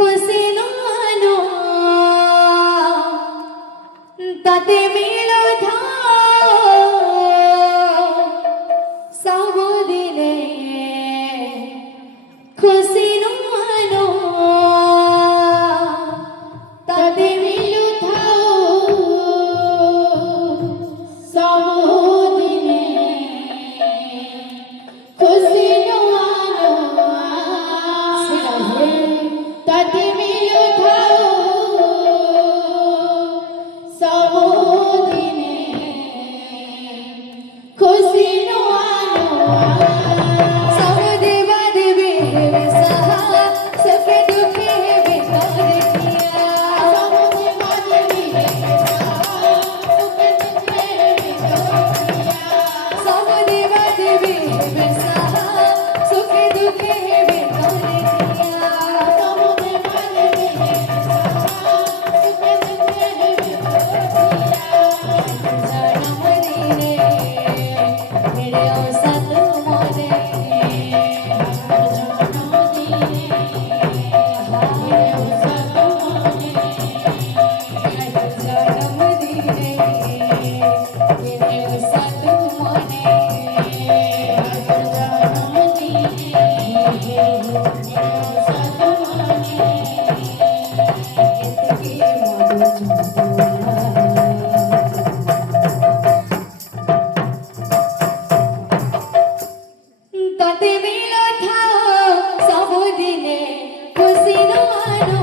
ખુશીનો આનો તાતે મેળો થાઓ સાવોદીને ખુશીનો આનો તાતે મેળો થાઓ સાવોદીને ખુશીનો આનો તાતે મેળો થાઓ સાવોદીને ખુશીનો આનો સૌદેવા દેવે સહા સકે દુખે વિતરે કિયા સૌદેવા દેવે સહા સકે દુખે વિતરે કિયા સૌદેવા દેવે સહા સકે દુખે વિતરે કિયા સૌદેવા દેવે સહા સકે દુખે વિતરે તાતે મેળો થાઓ સાવોદીને ખુશીનો આનો